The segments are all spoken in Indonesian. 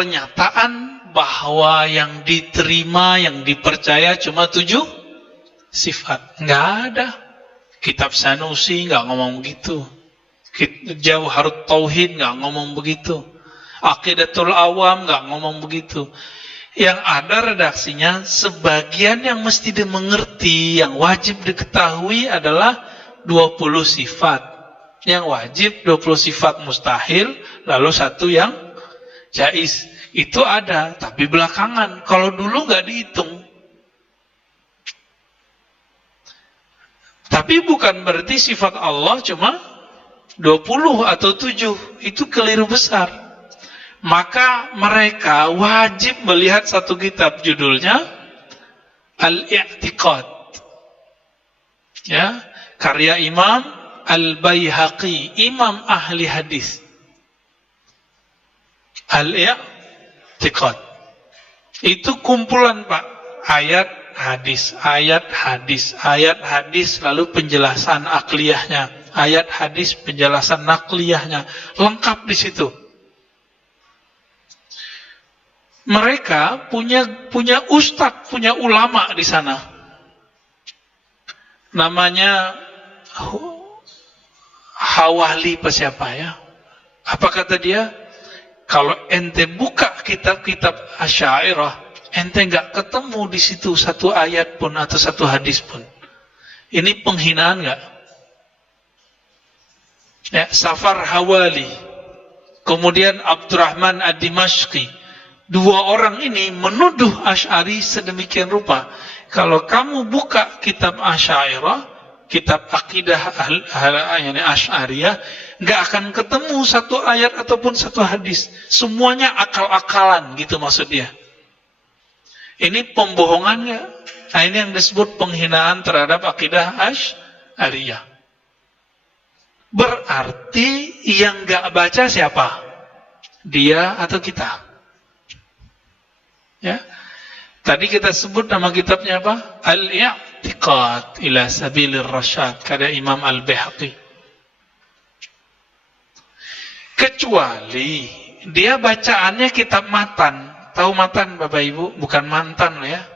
pernyataan bahwa yang diterima, yang dipercaya cuma 7 sifat. Nggak ada. Kitab Sanusi nggak ngomong begitu. Jawharut Tauhid nggak ngomong begitu. Aqidatul Awam nggak ngomong begitu. Yang ada redaksinya, sebagian yang mesti dimengerti, yang wajib diketahui adalah 20 sifat. Yang wajib 20 sifat mustahil, lalu 1 yang jaiz. Itu ada, tapi belakangan. Kalau dulu nggak dihitung. Tapi bukan berarti sifat Allah cuma 20 atau 7. Itu keliru besar. Maka mereka wajib melihat satu kitab, judulnya Al-I'tiqad, ya, karya Imam Al-Baihaqi, imam ahli hadis. Al-I'tiqad itu kumpulan, Pak, ayat hadis, ayat hadis, ayat hadis, lalu penjelasan akliyahnya, ayat hadis, penjelasan nakliyahnya, lengkap di situ. Mereka punya ustadz, punya ulama di sana. Namanya Hawali apa siapa ya? Apa kata dia? Kalau ente buka kitab-kitab Asy'ariyah, ente nggak ketemu di situ satu ayat pun atau satu hadis pun. Ini penghinaan nggak? Ya, Safar Hawali, kemudian Abdurrahman Ad-Dimashqi. 2 orang ini menuduh Asy'ari sedemikian rupa. Kalau kamu buka kitab Asy'ariyah, kitab akidah Asy'ariyah, nggak akan ketemu satu ayat ataupun satu hadis. Semuanya akal-akalan, gitu maksud dia. Ini pembohongan nggak? Nah, ini yang disebut penghinaan terhadap akidah Asy'ariyah. Berarti yang nggak baca siapa? Dia atau kita? Ya. Tadi kita sebut nama kitabnya apa? Al-I'tiqad ila Sabilir Rasyad, karya Imam Al-Baihaqi. Kecuali dia bacaannya kitab matan. Tahu matan, Bapak Ibu? Bukan mantan ya.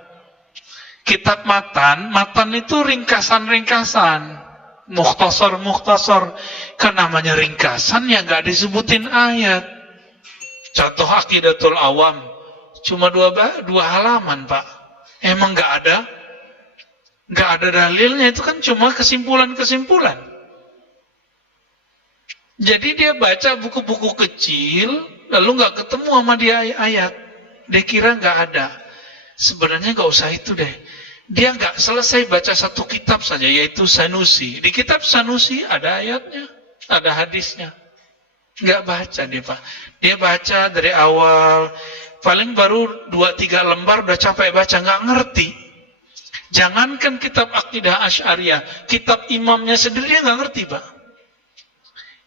Kitab matan itu ringkasan-ringkasan, mukhtasar. Kan namanya ringkasan ya nggak disebutin ayat. Contoh Aqidatul Awam, cuma 2 halaman, Pak. Emang nggak ada dalilnya, itu kan cuma kesimpulan-kesimpulan. Jadi dia baca buku-buku kecil, lalu nggak ketemu sama dia ayat. Dia kira nggak ada. Sebenarnya nggak usah itu deh. Dia nggak selesai baca satu kitab saja, yaitu Sanusi. Di kitab Sanusi ada ayatnya, ada hadisnya. Nggak baca dia, Pak. Dia baca dari awal. Paling baru 2-3 lembar udah capek baca, nggak ngerti. Jangankan kitab akidah Asy'ariyah, kitab imamnya sendiri dia nggak ngerti, Pak.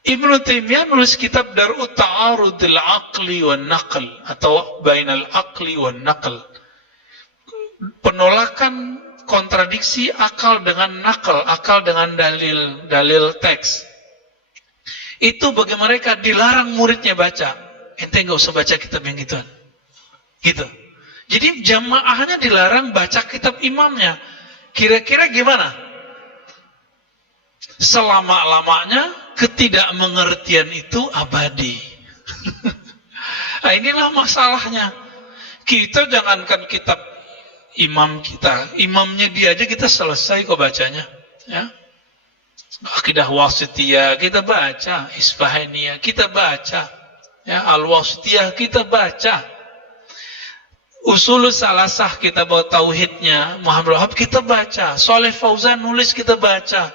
Ibnu Taimiyah nulis kitab Dar'ut Ta'arudil Aqli wan Naql, atau Bainal Aqli wan Naql. Penolakan kontradiksi akal dengan nakal, akal dengan dalil teks. Itu bagi mereka dilarang muridnya baca. Ente nggak usah baca kitab yang gituan. Gitu. Jadi jamaahnya dilarang baca kitab imamnya. Kira-kira gimana? Selama-lamanya ketidakmengertian itu abadi. Nah, inilah masalahnya. Kita jangankan kitab imam kita, imamnya dia aja kita selesai kok bacanya. Ya. Akidah Wasithiyah kita baca, Isfahaniyah kita baca, ya, Al-Wasithiyah kita baca. Usulus Salasah kita bawa tauhidnya, Muhammad Wahab kita baca, Saleh Fauzan nulis kita baca,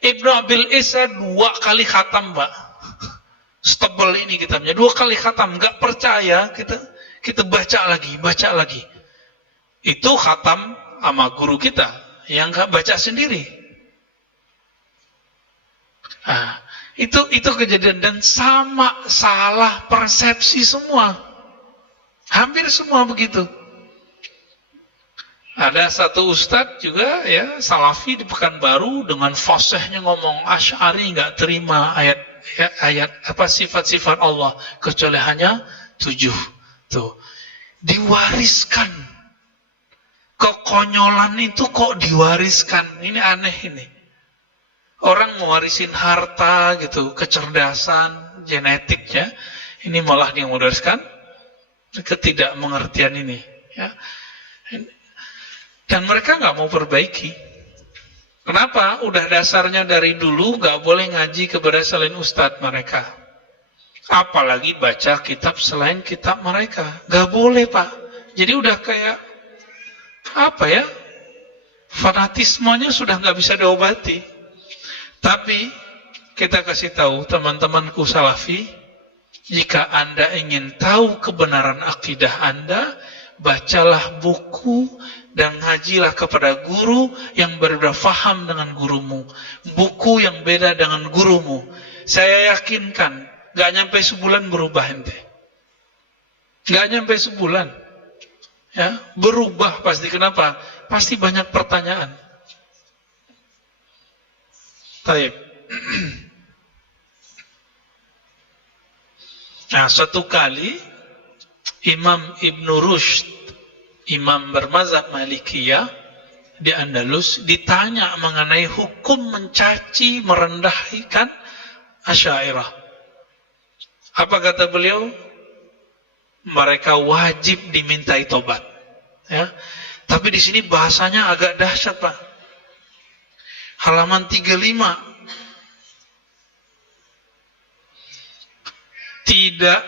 Ibnu Abil Isa 2 kali khatam, Pak. Setebal ini kitabnya, 2 kali khatam, nggak percaya kita baca lagi. Itu khatam sama guru kita yang nggak baca sendiri. Nah, itu kejadian, dan sama salah persepsi semua. Hampir semua begitu. Ada satu ustadz juga ya, salafi di Pekanbaru, dengan fasihnya ngomong Asy'ari nggak terima ayat apa sifat-sifat Allah kecuali hanya 7. Tuh, diwariskan. Kekonyolan itu kok diwariskan? Ini aneh ini. Orang mewarisin harta gitu, kecerdasan, genetik ya. Ini malah dia mewariskan ketidakmengertian ini. Ya. Dan mereka nggak mau perbaiki. Kenapa? Udah dasarnya dari dulu nggak boleh ngaji kepada selain ustadz mereka. Apalagi baca kitab selain kitab mereka. Nggak boleh Pak. Jadi udah kayak apa ya? Fanatismenya sudah nggak bisa diobati. Tapi kita kasih tahu teman-temanku salafi, jika Anda ingin tahu kebenaran akidah Anda, bacalah buku dan ngajilah kepada guru yang berbeda faham dengan gurumu. Buku yang beda dengan gurumu. Saya yakinkan, gak nyampe sebulan berubah ente. Gak nyampe sebulan. Ya, berubah pasti. Kenapa? Pasti banyak pertanyaan. Taib. Nah, suatu kali Imam Ibn Rushd, imam bermazhab Malikiyah di Andalus, ditanya mengenai hukum mencaci, merendahkan Asy'ariyah. Apa kata beliau? Mereka wajib dimintai tobat. Ya. Tapi di sini bahasanya agak dahsyat, Pak. Halaman 35. Tidak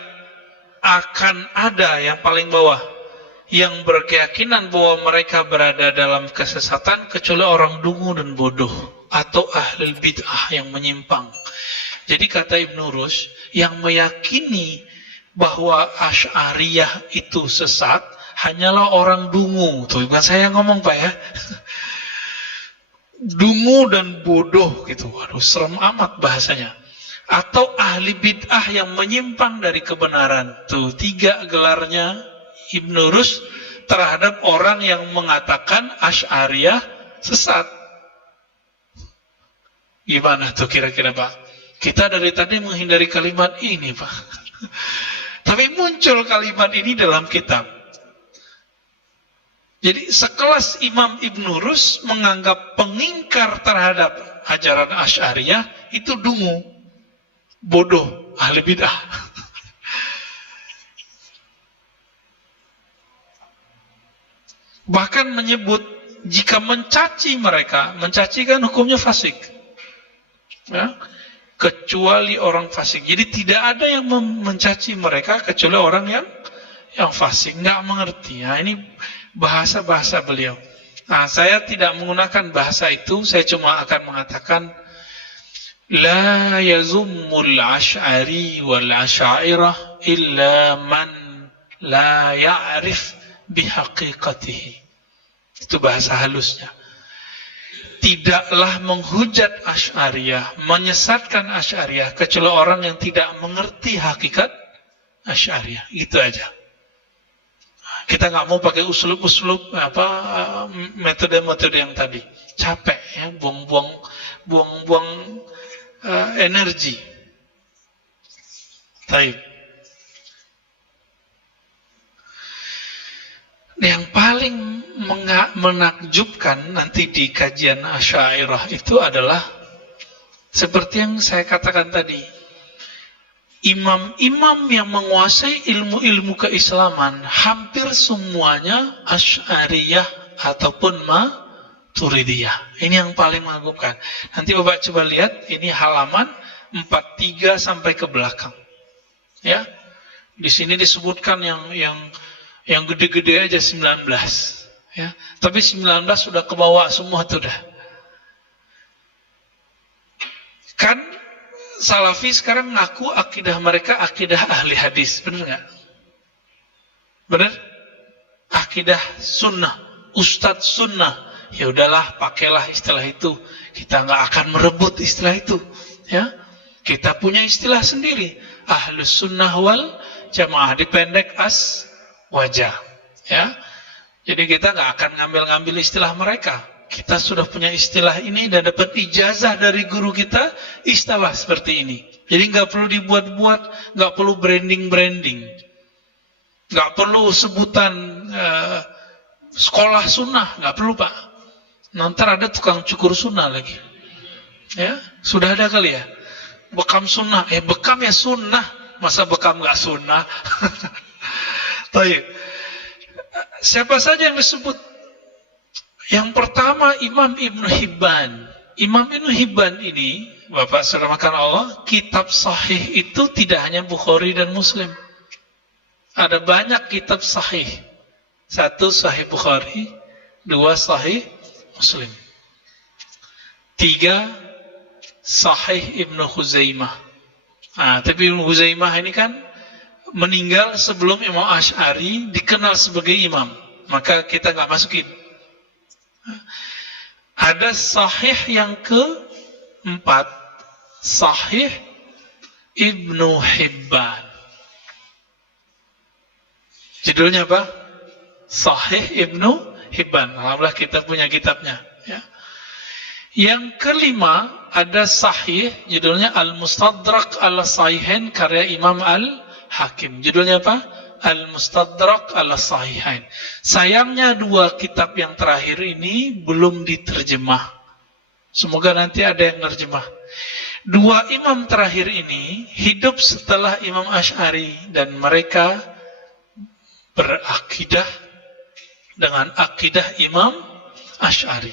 akan ada yang paling bawah yang berkeyakinan bahwa mereka berada dalam kesesatan kecuali orang dungu dan bodoh atau ahli bid'ah yang menyimpang. Jadi kata Ibn Rushd, yang meyakini bahwa Asy'ariyah itu sesat hanyalah orang dungu. Tuh, bukan saya yang ngomong Pak ya. Dungu dan bodoh gitu. Waduh, serem amat bahasanya. Atau ahli bid'ah yang menyimpang dari kebenaran. Tuh, 3 gelarnya Ibn Rushd terhadap orang yang mengatakan Asy'ariyah sesat. Gimana tuh kira-kira Pak? Kita dari tadi menghindari kalimat ini Pak. Tapi muncul kalimat ini dalam kitab. Jadi sekelas Imam Ibn Rushd menganggap pengingkar terhadap ajaran Asy'ariyah itu dungu, bodoh, ahli bid'ah. Bahkan menyebut jika mencaci mereka, mencaci kan hukumnya fasik. Ya, kecuali orang fasik. Jadi tidak ada yang mencaci mereka kecuali orang yang fasik, nggak mengerti. Nah, ini bahasa-bahasa beliau. Nah, saya tidak menggunakan bahasa itu, saya cuma akan mengatakan la yazummul Asy'ari wal Asy'ariyah illa man la ya'rif bihaqiqatihi. Itu bahasa halusnya. Tidaklah menghujat Asy'ariyah, menyesatkan Asy'ariyah kecuali orang yang tidak mengerti hakikat Asy'ariyah. Gitu aja. Kita nggak mau pakai uslub-uslub metode-metode yang tadi. Capek ya, buang-buang energi. Taib. Yang paling menakjubkan nanti di kajian Asy'ariyah itu adalah seperti yang saya katakan tadi. Imam-imam yang menguasai ilmu-ilmu keislaman hampir semuanya Asy'ariyah ataupun Maturidiyah. Ini yang paling mengagumkan. Nanti Bapak coba lihat, ini halaman 43 sampai ke belakang. Ya. Di sini disebutkan yang gede-gede aja 19. Ya. Tapi 19 sudah kebawa semua tuh dah. Kan Salafi sekarang ngaku akidah mereka akidah ahli hadis, benar nggak? Benar? Akidah sunnah, ustadz sunnah. Ya udahlah, pakailah istilah itu. Kita nggak akan merebut istilah itu, ya. Kita punya istilah sendiri, ahlus sunnah wal jamaah, dipendek as wajah, ya. Jadi kita nggak akan ngambil istilah mereka. Kita sudah punya istilah ini dan dapat ijazah dari guru kita, istilah seperti ini. Jadi nggak perlu dibuat-buat, nggak perlu branding. Nggak perlu sebutan sekolah sunnah, nggak perlu Pak. Nanti ada tukang cukur sunnah lagi. Ya, sudah ada kali ya. Bekam sunnah, bekam ya sunnah, masa bekam nggak sunnah? Baik. Siapa saja yang disebut? Yang pertama Imam Ibnu Hibban. Imam Ibnu Hibban ini, Bapak saudara makan Allah, kitab sahih itu tidak hanya Bukhari dan Muslim. Ada banyak kitab sahih. 1 Sahih Bukhari, 2 Sahih Muslim, 3 Sahih Ibnu Khuzaimah. Tapi Ibnu Khuzaimah ini kan meninggal sebelum Imam Asy'ari dikenal sebagai imam, maka kita nggak masukin. Ada Sahih yang keempat, Sahih Ibnu Hibban. Judulnya apa? Sahih Ibnu Hibban. Alhamdulillah kita punya kitabnya. Ya. Yang kelima ada Sahih, judulnya Al-Mustadrak Al-Sahihain karya Imam Al-Hakim. Judulnya apa? Al-Mustadrak Al-Sahihain. Sayangnya 2 kitab yang terakhir ini belum diterjemah. Semoga nanti ada yang terjemah. 2 imam terakhir ini hidup setelah Imam Asy'ari dan mereka berakidah dengan akidah Imam Asy'ari.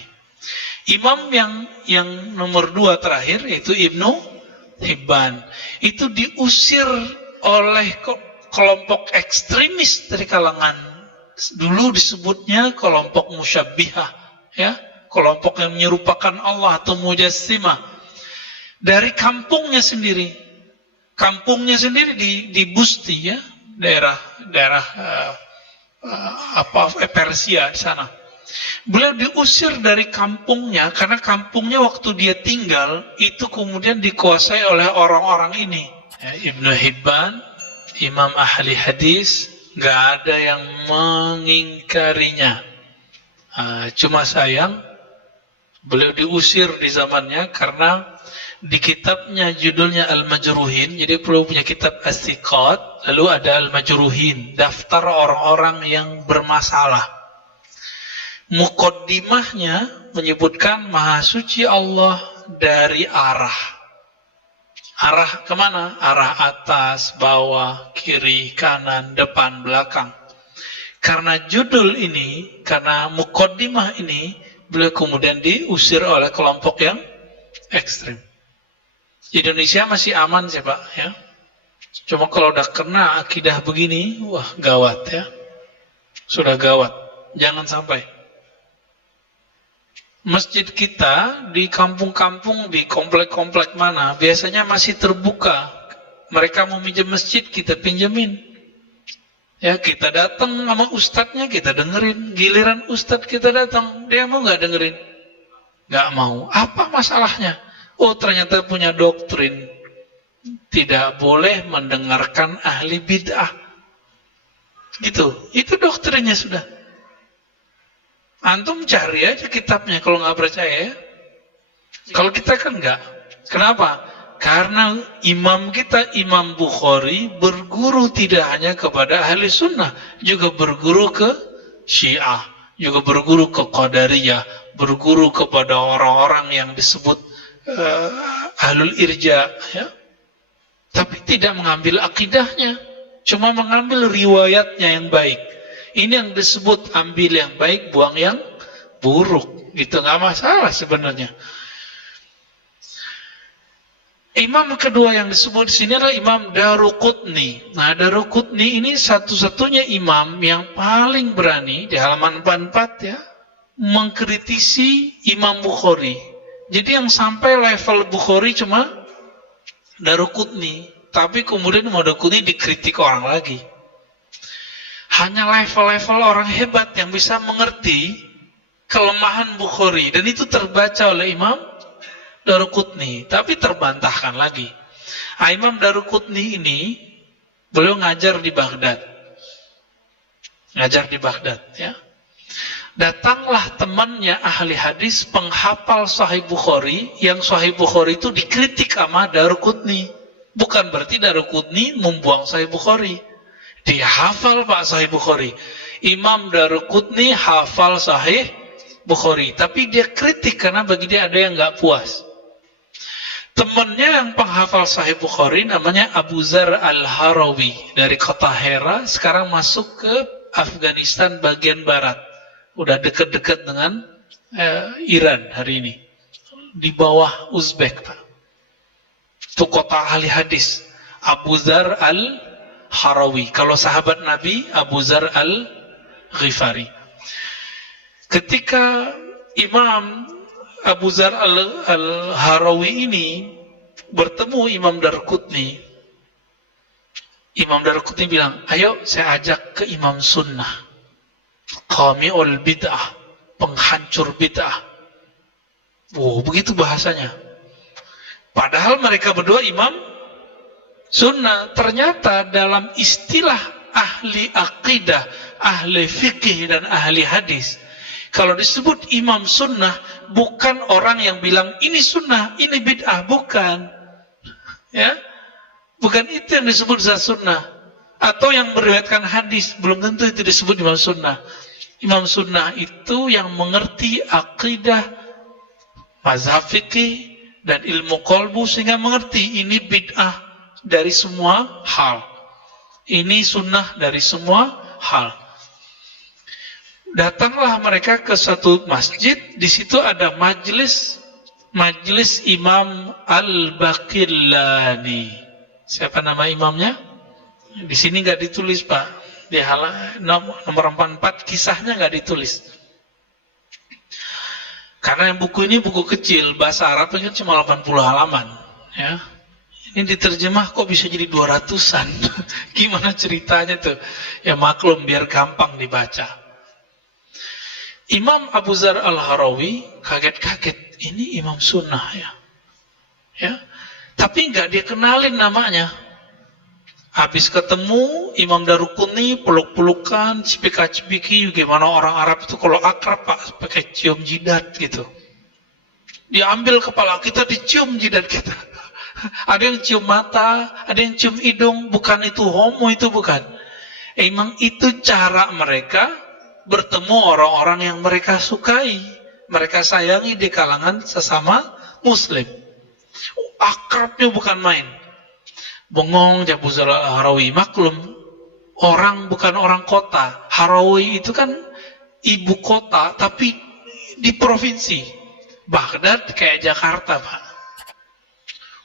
Imam yang nomor 2 terakhir yaitu Ibnu Hibban itu diusir oleh kelompok ekstremis dari kalangan, dulu disebutnya kelompok musyabbihah, ya, kelompok yang menyerupakan Allah atau mujassimah, dari kampungnya sendiri. Kampungnya sendiri di Busti, ya, daerah Persia di sana. Beliau diusir dari kampungnya karena kampungnya waktu dia tinggal itu kemudian dikuasai oleh orang-orang ini. Ya, Ibnu Hibban, imam ahli hadis, nggak ada yang mengingkarinya. Cuma sayang beliau diusir di zamannya karena di kitabnya judulnya Al-Majruhin, jadi beliau punya kitab As-Siqat, lalu ada Al-Majruhin, daftar orang-orang yang bermasalah. Muqaddimahnya menyebutkan Maha Suci Allah dari arah kemana? Arah atas, bawah, kiri, kanan, depan, belakang. Karena judul ini, karena muqaddimah ini, beliau kemudian diusir oleh kelompok yang ekstrim. Indonesia masih aman sih Pak, ya. Cuma kalau udah kena akidah begini, wah gawat ya. Sudah gawat. Jangan sampai. Masjid kita di kampung-kampung, di komplek-komplek mana, biasanya masih terbuka. Mereka mau minjem masjid, kita pinjemin. Ya, kita datang sama ustadznya, kita dengerin. Giliran ustadz kita datang, dia mau nggak dengerin? Nggak mau. Apa masalahnya? Oh, ternyata punya doktrin tidak boleh mendengarkan ahli bid'ah. Gitu. Itu doktrinnya sudah. Antum cari aja kitabnya kalau nggak percaya ya. Kalau kita kan nggak. Kenapa? Karena imam kita, Imam Bukhari, berguru tidak hanya kepada ahli sunnah, juga berguru ke Syiah, juga berguru ke Qadariyah, berguru kepada orang-orang yang disebut ahlul irja, ya. Tapi tidak mengambil akidahnya, cuma mengambil riwayatnya yang baik. Ini yang disebut ambil yang baik, buang yang buruk. Itu nggak masalah sebenarnya. Imam kedua yang disebut di sini adalah Imam Daruqutni. Nah, Daruqutni ini satu-satunya imam yang paling berani di halaman 44 ya, mengkritisi Imam Bukhari. Jadi yang sampai level Bukhari cuma Daruqutni, tapi kemudian Daruqutni dikritik orang lagi. Hanya level-level orang hebat yang bisa mengerti kelemahan Bukhari, dan itu terbaca oleh Imam Daruqutni, tapi terbantahkan lagi. Imam Daruqutni ini beliau ngajar di Baghdad. Ngajar di Baghdad, ya. Datanglah temannya ahli hadis penghafal Sahih Bukhari, yang Sahih Bukhari itu dikritik sama Daruqutni. Bukan berarti Daruqutni membuang Sahih Bukhari. Dia hafal Pak Sahih Bukhari. Imam Daruqutni hafal Sahih Bukhari, tapi dia kritik karena bagi dia ada yang nggak puas. Temennya yang penghafal Sahih Bukhari namanya Abu Zar Al-Harawi dari kota Hera, sekarang masuk ke Afghanistan bagian barat. Udah deket-deket dengan Iran hari ini. Di bawah Uzbek, Pak. Itu kota ahli hadis. Abu Zar Al-Harawi. Kalau sahabat Nabi, Abu Zar Al-Ghifari. Ketika Imam Abu Zar Al-Harawi ini bertemu Imam Daruqutni, Imam Daruqutni bilang, ayo saya ajak ke Imam Sunnah, Qami'ul Bid'ah, penghancur bid'ah. Oh, begitu bahasanya. Padahal mereka berdua Imam Sunnah. Ternyata dalam istilah ahli akidah, ahli fikih, dan ahli hadis, kalau disebut Imam Sunnah, bukan orang yang bilang ini sunnah, ini bid'ah, bukan. Ya, bukan itu yang disebut sunnah. Atau yang meriwayatkan hadis, belum tentu itu disebut Imam Sunnah. Imam Sunnah itu yang mengerti akidah, mazhab fikih, dan ilmu qalbu, sehingga mengerti ini bid'ah dari semua hal, ini sunnah dari semua hal. Datanglah mereka ke satu masjid, di situ ada majelis Imam Al-Baqillani. Siapa nama imamnya? Di sini nggak ditulis, Pak. Di nomor 44 kisahnya nggak ditulis. Karena yang buku ini buku kecil, bahasa Arabnya cuma 80 halaman, ya. Ini diterjemah kok bisa jadi 200-an. Gimana ceritanya tuh? Ya maklum, biar gampang dibaca. Imam Abu Zar Al-Harawi kaget-kaget, ini Imam Sunnah ya. Tapi nggak dia kenalin namanya. Habis ketemu Imam Daruqutni, peluk-pelukan, cipika-cipiki, gimana orang Arab itu kalau akrab, Pak, pakai cium jidat gitu. Diambil kepala kita, dicium jidat kita. Ada yang cium mata, ada yang cium hidung, bukan itu homo, itu bukan. Emang itu cara mereka bertemu orang-orang yang mereka sukai, mereka sayangi di kalangan sesama muslim. Akrabnya bukan main. Bengong Abu Zar Al-Harawi, maklum orang bukan orang kota. Harawi itu kan ibu kota, tapi di provinsi. Baghdad kayak Jakarta, Pak.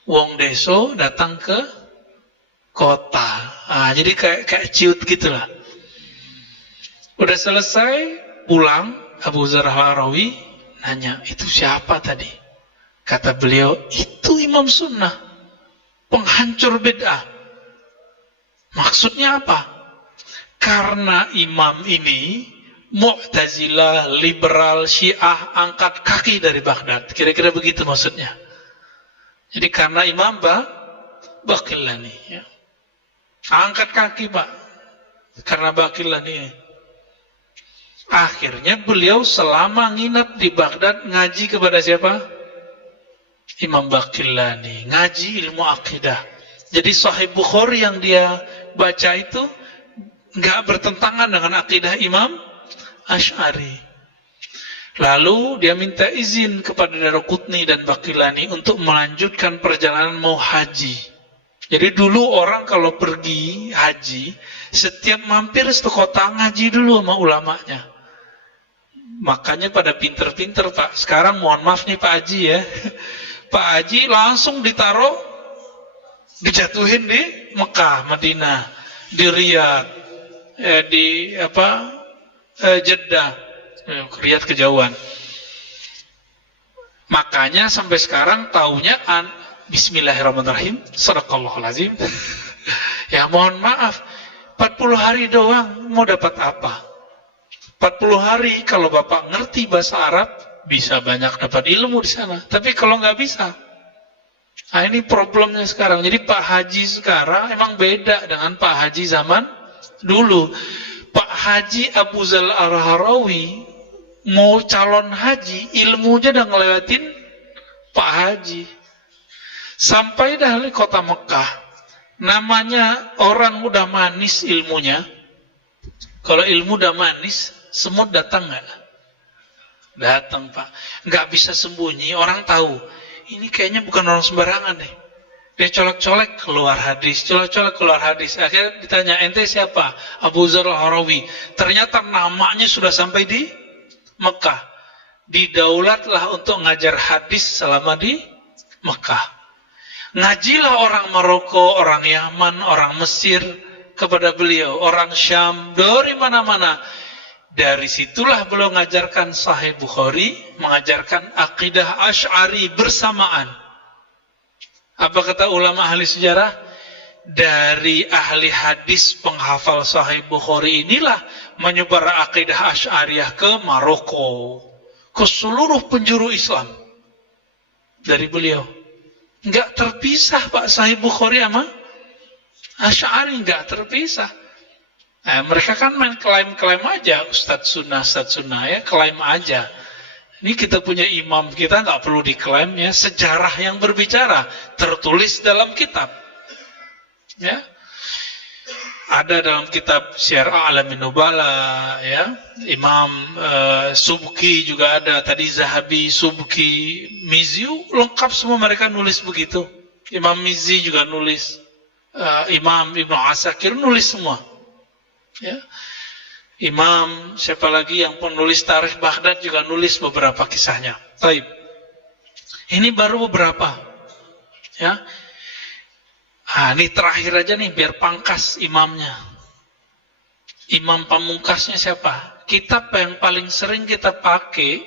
Wong deso datang ke kota. Jadi kayak ciut gitulah. Udah selesai, pulang, Abu Zar Al-Harawi nanya, itu siapa tadi? Kata beliau, itu Imam Sunnah, penghancur bid'ah. Maksudnya apa? Karena imam ini Mu'tazilah, liberal, Syiah, angkat kaki dari Baghdad. Kira-kira begitu maksudnya. Jadi karena Imam Baqillani, ya. Angkat kaki, Pak, karena Baqillani. Akhirnya beliau selama nginap di Baghdad ngaji kepada siapa? Imam Baqillani, ngaji ilmu akidah. Jadi Sahih Bukhari yang dia baca itu nggak bertentangan dengan akidah Imam Asy'ari. Lalu dia minta izin kepada Daruqutni dan Baqillani untuk melanjutkan perjalanan mau haji. Jadi dulu orang kalau pergi haji, setiap mampir satu kota ngaji dulu sama ulamanya. Makanya pada pinter-pinter, Pak. Sekarang mohon maaf nih Pak Haji ya. Pak Haji langsung ditaruh, dijatuhin di Mekah, Madinah, di Riyadh, di Jeddah, Riyadh kejauhan. Makanya sampai sekarang taunya Bismillahirrahmanirrahim, Sadaqallahul Azim. Ya mohon maaf, 40 hari doang mau dapat apa? 40 hari kalau Bapak ngerti bahasa Arab, bisa banyak dapat ilmu di sana. Tapi kalau nggak bisa, ini problemnya sekarang. Jadi Pak Haji sekarang emang beda dengan Pak Haji zaman dulu. Pak Haji Abu Zar Al-Harawi mau calon haji, ilmunya udah ngelewatin Pak Haji. Sampai dari kota Mekah, Namanya orang udah manis ilmunya. Kalau ilmu udah manis, semut datang nggak? Datang, Pak. Nggak bisa sembunyi, orang tahu. Ini kayaknya bukan orang sembarangan deh. Dia colek-colek keluar hadis, colek-colek keluar hadis. Akhirnya ditanya, ente siapa? Abu Dzar al-Harawi. Ternyata namanya sudah sampai di Mekah. Didaulatlah untuk ngajar hadis selama di Mekah. Ngajilah orang Maroko, orang Yaman, orang Mesir kepada beliau, orang Syam, dari mana-mana. Dari situlah beliau mengajarkan Sahih Bukhari, mengajarkan akidah Asy'ari bersamaan. Apa kata ulama ahli sejarah? Dari ahli hadis penghafal Sahih Bukhari inilah menyebar akidah Asy'ariyah ke Maroko, ke seluruh penjuru Islam. Dari beliau. Enggak terpisah Pak Sahih Bukhari sama Asy'ari, enggak terpisah. Nah, mereka kan main klaim-klaim aja, Ustadz Sunnah ya, klaim aja. Ini kita punya imam, kita nggak perlu diklaim ya, sejarah yang berbicara, tertulis dalam kitab. Ya. Ada dalam kitab Syiar A'lamin Nubala, ya. Imam Subki juga ada, tadi Zahabi, Subki, Mizzi, lengkap semua mereka nulis begitu. Imam Mizzi juga nulis, Imam Ibnu Asakir nulis semua. Ya. Imam siapa lagi yang penulis Tarikh Baghdad juga nulis beberapa kisahnya. Taib. Ini baru beberapa. Ya. Ini terakhir aja nih biar pangkas imamnya. Imam pamungkasnya siapa? Kitab yang paling sering kita pakai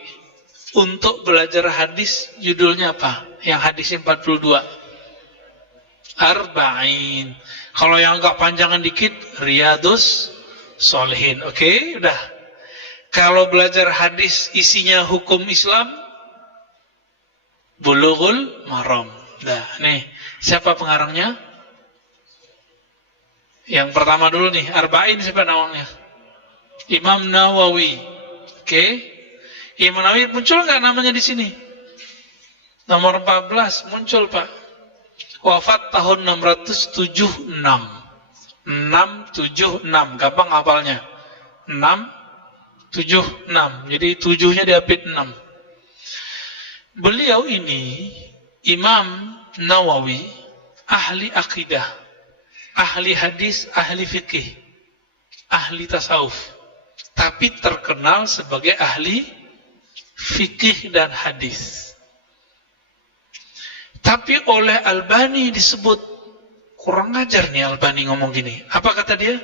untuk belajar hadis judulnya apa? Yang hadisnya 42. Arba'in. Kalau yang agak panjangan dikit, Riyadus Shalihin. Oke, udah. Kalau belajar hadis isinya hukum Islam, Bulughul Maram. Nah, nih, siapa pengarangnya? Yang pertama dulu nih, Arba'in siapa namanya? Imam Nawawi. Oke. Imam Nawawi muncul nggak namanya di sini? Nomor 14 muncul, Pak. Wafat tahun 676. 676, gampang hafalnya. 676. Jadi 7-nya diapit 6. Beliau ini Imam Nawawi ahli akidah, ahli hadis, ahli fikih, ahli tasawuf. Tapi terkenal sebagai ahli fikih dan hadis. Tapi oleh Albani disebut kurang ajar nih Albani ngomong gini. Apa kata dia?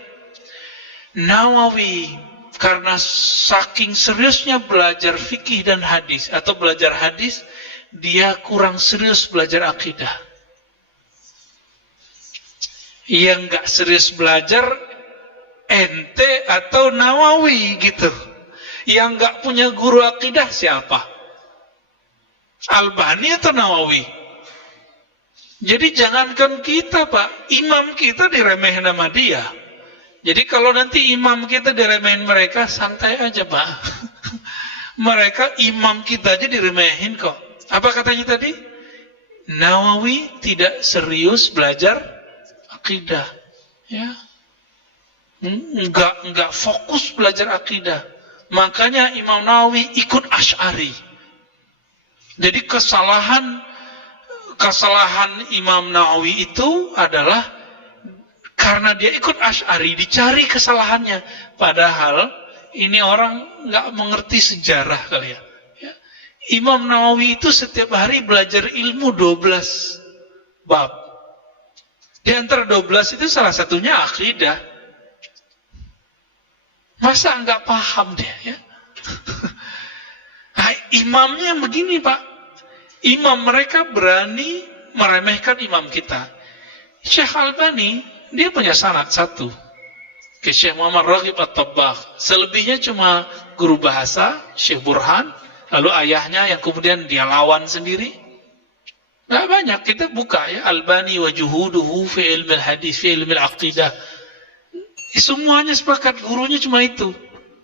Nawawi karena saking seriusnya belajar fikih dan hadis atau belajar hadis, dia kurang serius belajar akidah. Yang nggak serius belajar ente atau Nawawi gitu. Yang nggak punya guru akidah siapa? Albani atau Nawawi? Jadi jangankan kita, Pak, imam kita diremehin sama dia. Jadi kalau nanti imam kita diremehin mereka, santai aja, Pak. Mereka imam kita aja diremehin kok. Apa katanya tadi? Nawawi tidak serius belajar akidah. Ya. Enggak fokus belajar akidah. Makanya Imam Nawawi ikut Asy'ari. Jadi kesalahan Imam Nawawi itu adalah karena dia ikut Asy'ari, dicari kesalahannya. Padahal ini orang nggak mengerti sejarah kali ya. Imam Nawawi itu setiap hari belajar ilmu 12 bab. Di antara 12 itu salah satunya akidah. Masa nggak paham dia ya? Nah, imamnya begini, Pak. Imam mereka berani meremehkan imam kita. Syekh Albani, dia punya sanad satu. Ke Syekh Muhammad Raghib At-Tabbagh. Selebihnya cuma guru bahasa, Syekh Burhan. Lalu ayahnya yang kemudian dia lawan sendiri. Nggak banyak, kita buka ya. Albani wa juhuduhu fi ilmi al-hadis, fi ilmi al-aqidah. Semuanya sepakat, gurunya cuma itu.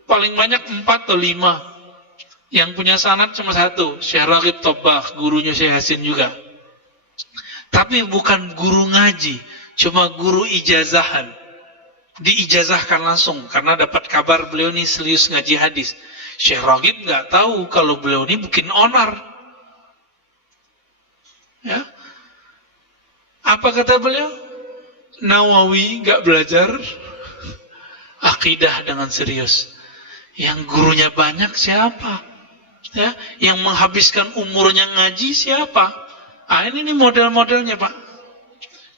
Paling banyak 4 atau 5. Yang punya sanad cuma satu, Syekh Raghib Tabbagh, gurunya Syekh Yasin juga. Tapi bukan guru ngaji, cuma guru ijazahan, diijazahkan langsung karena dapat kabar beliau ini serius ngaji hadis. Syekh Raghib nggak tahu kalau beliau ini bikin onar. Ya, apa kata beliau? Nawawi nggak belajar akidah dengan serius. Yang gurunya banyak siapa? Ya, yang menghabiskan umurnya ngaji siapa? Ah, ini nih model-modelnya, Pak.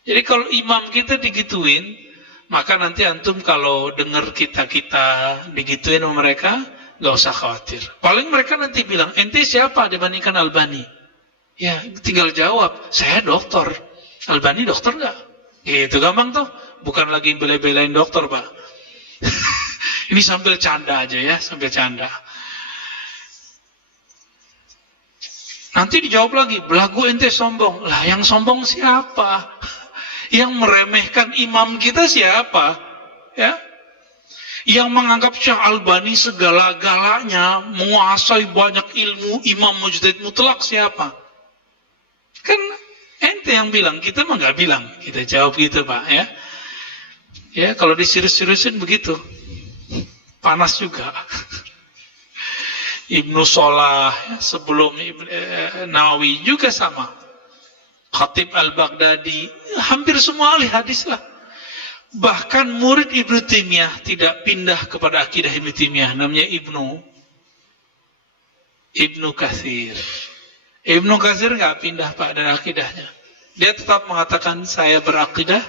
Jadi kalau imam kita digituin, maka nanti antum kalau dengar kita digituin sama mereka, nggak usah khawatir. Paling mereka nanti bilang, ente siapa dibandingkan Albani? Ya, tinggal jawab, saya dokter. Albani dokter nggak? Gitu gampang tuh. Bukan lagi bela-belain dokter, Pak. Ini sambil canda aja ya, sambil canda. Nanti dijawab lagi, belagu ente sombong. Lah yang sombong siapa? Yang meremehkan imam kita siapa? Ya? Yang menganggap Syekh Albani segala-galanya, menguasai banyak ilmu, imam mujtahid mutlak siapa? Kan ente yang bilang, kita mah nggak bilang. Kita jawab gitu, Pak, ya. Ya, kalau diserius-seriusin begitu. Panas juga. Ibnu Salah sebelum Nawawi juga sama. Khatib Al-Baghdadi, hampir semua ahli hadis lah. Bahkan murid Ibnu Taimiyah tidak pindah kepada akidah Ibnu Taimiyah, namanya Ibnu Katsir. Ibnu Katsir nggak pindah, Pak, dari akidahnya. Dia tetap mengatakan saya berakidah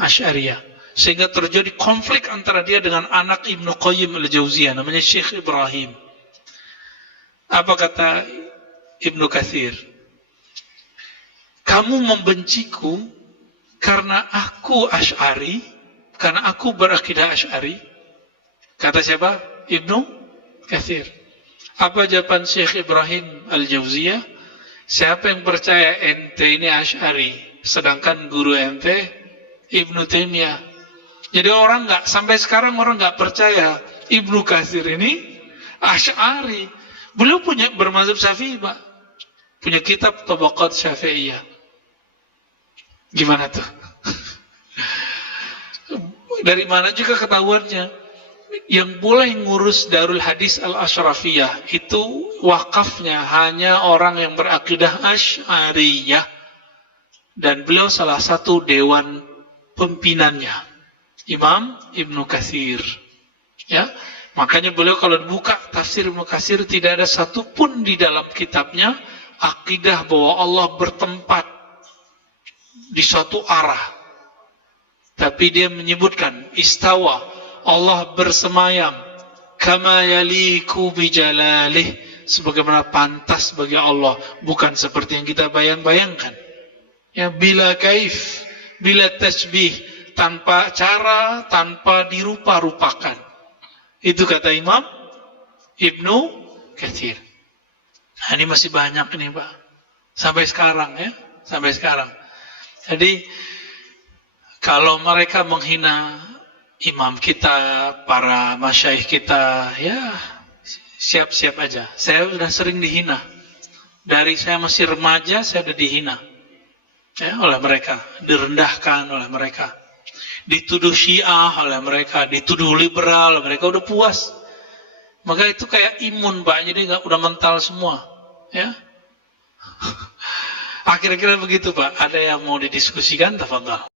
Asy'ariyah. Sehingga terjadi konflik antara dia dengan anak Ibnu Qayyim al-Jauziyah, namanya Syekh Ibrahim. Apa kata Ibnu Katsir? Kamu membenciku karena aku Asy'ari, karena aku berakidah Asy'ari. Kata siapa? Ibnu Katsir. Apa jawaban Syekh Ibrahim al-Jauziyah? Siapa yang percaya ente ini Asy'ari, sedangkan guru ente Ibnu Taimiyah? Jadi sampai sekarang orang nggak percaya Ibnu Katsir ini Asy'ari. Beliau bermazhab Syafi'i, Pak. Punya kitab Tabaqat Syafi'iyah. Gimana tuh? Dari mana juga ketahuannya? Yang boleh ngurus Darul Hadis Al-Ashrafiyah itu wakafnya hanya orang yang berakidah Asy'ariyah. Dan beliau salah satu dewan pimpinannya, Imam Ibnu Katsir. Ya, makanya beliau kalau dibuka tafsir Ibnu Katsir tidak ada satupun di dalam kitabnya akidah bahwa Allah bertempat di suatu arah. Tapi dia menyebutkan istawa, Allah bersemayam, kama yaliku bijalalih, sebagaimana pantas bagi Allah, bukan seperti yang kita bayang-bayangkan. Ya, bila kaif, bila tasbih, tanpa cara, tanpa dirupa-rupakan. Itu kata Imam Ibnu Katsir. Nah, ini masih banyak nih, Pak. Sampai sekarang ya, sampai sekarang. Jadi kalau mereka menghina imam kita, para masyayikh kita, ya siap-siap aja. Saya sudah sering dihina. Dari saya masih remaja, saya sudah dihina ya, oleh mereka, direndahkan oleh mereka. Dituduh Syiah oleh mereka, dituduh liberal, mereka udah puas. Maka itu kayak imun, Pak, jadi udah mental semua, ya. Akhir-akhir begitu, Pak. Ada yang mau didiskusikan? Tafadhal.